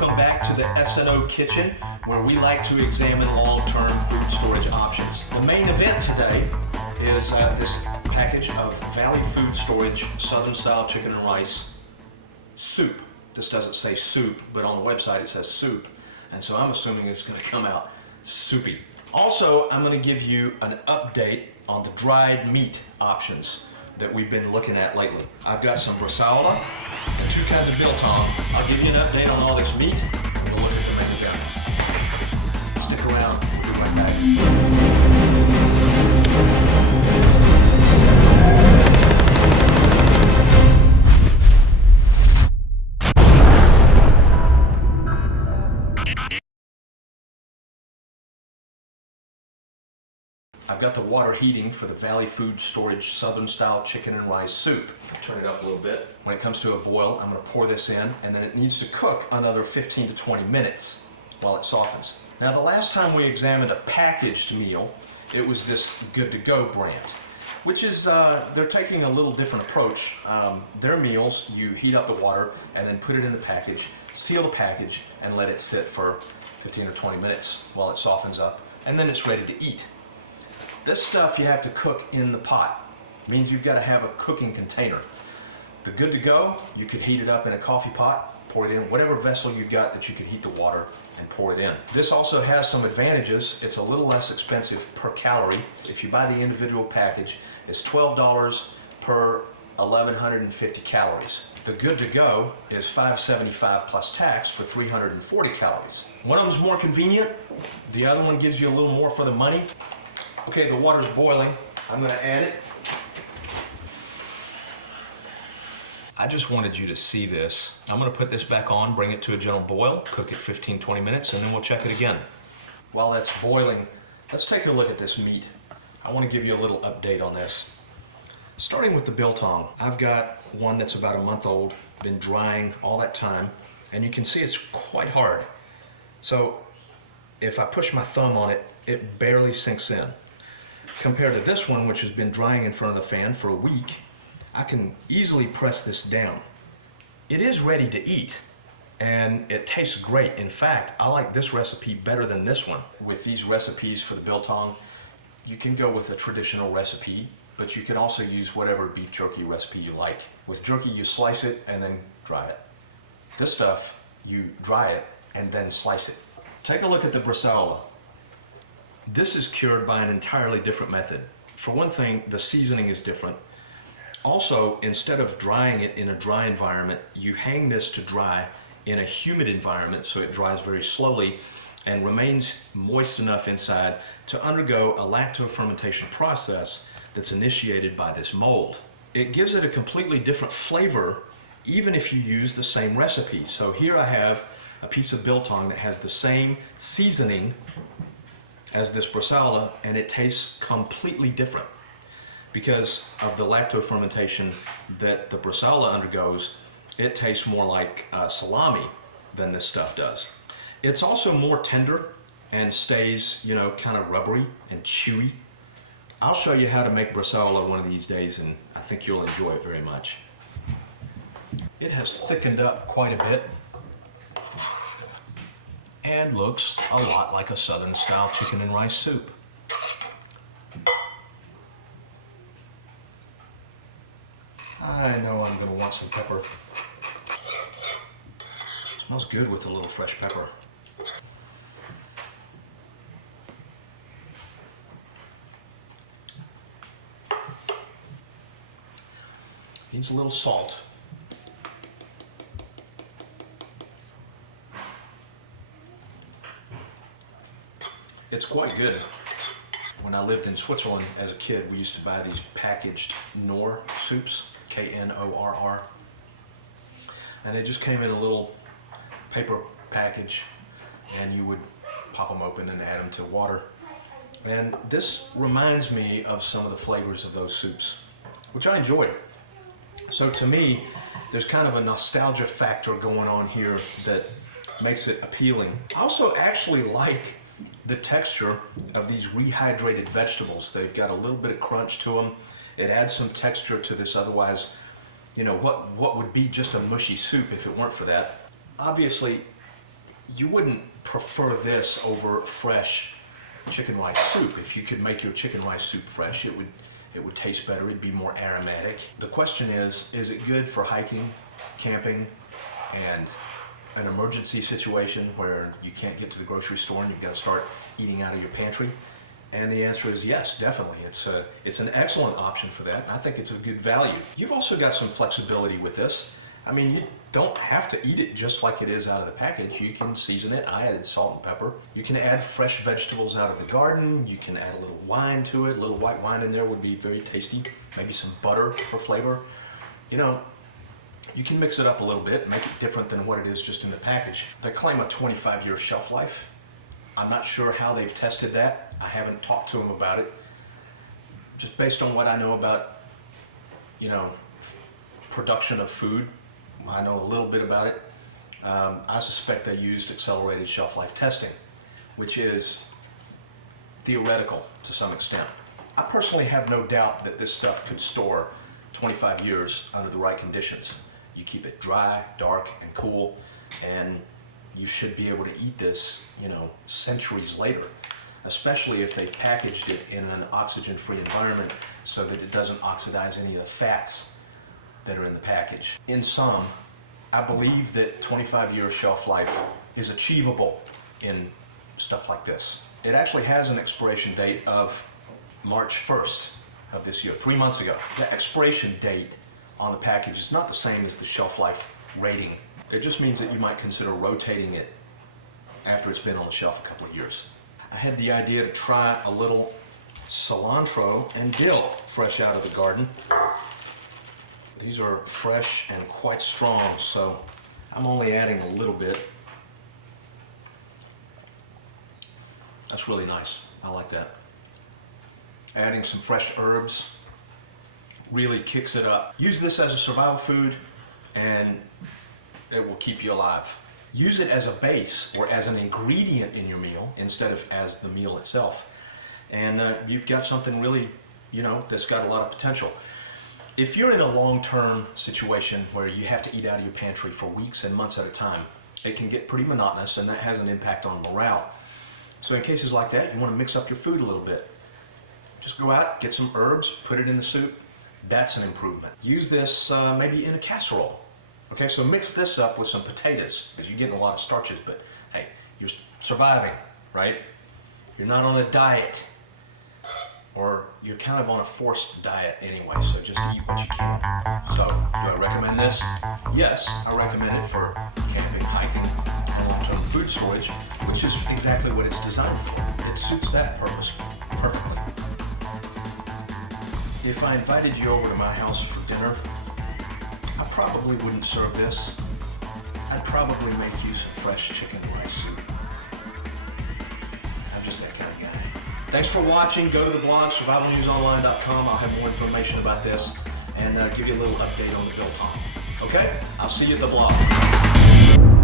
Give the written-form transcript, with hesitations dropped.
welcome back to the S&O Kitchen, where we like to examine long-term food storage options. The main event today is this package of Valley Food Storage Southern Style Chicken and Rice soup. This doesn't say soup, but on the website it says soup, and so I'm assuming it's going to come out soupy. Also, I'm going to give you an update on the dried meat options that we've been looking at lately. I've got some bresaola and 2 kinds of biltong. I'll give you an update on all this meat, and we'll look at the main event. Stick around, we'll be right back. I've got the water heating for the Valley Food Storage Southern Style Chicken and Rice Soup. Turn it up a little bit. When it comes to a boil, I'm going to pour this in, and then it needs to cook another 15 to 20 minutes while it softens. Now, the last time we examined a packaged meal, it was this Good to Go brand, which is, they're taking a little different approach. Their meals, you heat up the water and then put it in the package, seal the package, and let it sit for 15 or 20 minutes while it softens up, and then it's ready to eat. This stuff you have to cook in the pot. It means you've got to have a cooking container. The Good to Go, you could heat it up in a coffee pot, pour it in whatever vessel you've got that you can heat the water and pour it in. This also has some advantages. It's a little less expensive per calorie. If you buy the individual package, it's $12 per 1,150 calories. The Good to Go is $5.75 plus tax for 340 calories. One of them's more convenient. The other one gives you a little more for the money. Okay, the water's boiling. I'm going to add it. I just wanted you to see this. I'm going to put this back on, bring it to a gentle boil, cook it 15-20 minutes, and then we'll check it again. While that's boiling, let's take a look at this meat. I want to give you a little update on this. Starting with the biltong, I've got one that's about a month old, been drying all that time, and you can see it's quite hard. So if I push my thumb on it, it barely sinks in. Compared to this one, which has been drying in front of the fan for a week, I can easily press this down. It is ready to eat, and it tastes great. In fact, I like this recipe better than this one. With these recipes for the biltong, you can go with a traditional recipe, but you can also use whatever beef jerky recipe you like. With jerky, you slice it and then dry it. This stuff, you dry it and then slice it. Take a look at the bresaola. This is cured by an entirely different method. For one thing, the seasoning is different. Also, instead of drying it in a dry environment, you hang this to dry in a humid environment so it dries very slowly and remains moist enough inside to undergo a lacto-fermentation process that's initiated by this mold. It gives it a completely different flavor even if you use the same recipe. So here I have a piece of biltong that has the same seasoning as this bresaola, and it tastes completely different because of the lacto-fermentation that the bresaola undergoes. It tastes more like salami than this stuff does. It's also more tender and stays, kind of rubbery and chewy. I'll show you how to make bresaola one of these days, and I think you'll enjoy it very much. It has thickened up quite a bit and looks a lot like a Southern style chicken and rice soup. I know I'm going to want some pepper. Smells good with a little fresh pepper. Needs a little salt. It's quite good. When I lived in Switzerland as a kid, we used to buy these packaged Knorr soups, K-N-O-R-R. And they just came in a little paper package, and you would pop them open and add them to water. And this reminds me of some of the flavors of those soups, which I enjoyed. So to me, there's kind of a nostalgia factor going on here that makes it appealing. I also actually like the texture of these rehydrated vegetables. They've got a little bit of crunch to them. It adds some texture to this otherwise, what would be just a mushy soup if it weren't for that. Obviously, you wouldn't prefer this over fresh chicken rice soup. If you could make your chicken rice soup fresh, it would taste better, it'd be more aromatic. The question is it good for hiking, camping, and an emergency situation where you can't get to the grocery store and you've got to start eating out of your pantry? And the answer is yes, definitely. It's an excellent option for that. I think it's a good value. You've also got some flexibility with this. I mean, you don't have to eat it just like it is out of the package. You can season it. I added salt and pepper. You can add fresh vegetables out of the garden. You can add a little wine to it. A little white wine in there would be very tasty. Maybe some butter for flavor. You know, you can mix it up a little bit, make it different than what it is just in the package. They claim a 25-year shelf life. I'm not sure how they've tested that. I haven't talked to them about it. Just based on what I know about, you know, production of food, I know a little bit about it. I suspect they used accelerated shelf life testing, which is theoretical to some extent. I personally have no doubt that this stuff could store 25 years under the right conditions. You keep it dry, dark, and cool, and you should be able to eat this, you know, centuries later, especially if they've packaged it in an oxygen-free environment so that it doesn't oxidize any of the fats that are in the package. In sum, I believe that 25-year shelf life is achievable in stuff like this. It actually has an expiration date of March 1st of this year, 3 months ago. The expiration date on the package is not the same as the shelf life rating. It just means that you might consider rotating it after it's been on the shelf a couple of years. I had the idea to try a little cilantro and dill fresh out of the garden. These are fresh and quite strong, so I'm only adding a little bit. That's really nice. I like that. Adding some fresh herbs really kicks it up. Use this as a survival food and it will keep you alive. Use it as a base or as an ingredient in your meal instead of as the meal itself. And you've got something really, you know, that's got a lot of potential. If you're in a long-term situation where you have to eat out of your pantry for weeks and months at a time, it can get pretty monotonous and that has an impact on morale. So in cases like that, you want to mix up your food a little bit. Just go out, get some herbs, put it in the soup. That's an improvement. Use this maybe in a casserole. Okay, so mix this up with some potatoes, because you're getting a lot of starches, but hey, you're surviving, right? You're not on a diet, or you're kind of on a forced diet anyway, so just eat what you can. So, do I recommend this? Yes, I recommend it for camping, hiking, and long-term food storage, which is exactly what it's designed for. It suits that purpose perfectly. If I invited you over to my house for dinner, I probably wouldn't serve this. I'd probably make you some fresh chicken rice soup. I'm just that kind of guy. Thanks for watching. Go to the blog, survivalnewsonline.com. I'll have more information about this and give you a little update on the biltong. Okay? I'll see you at the blog.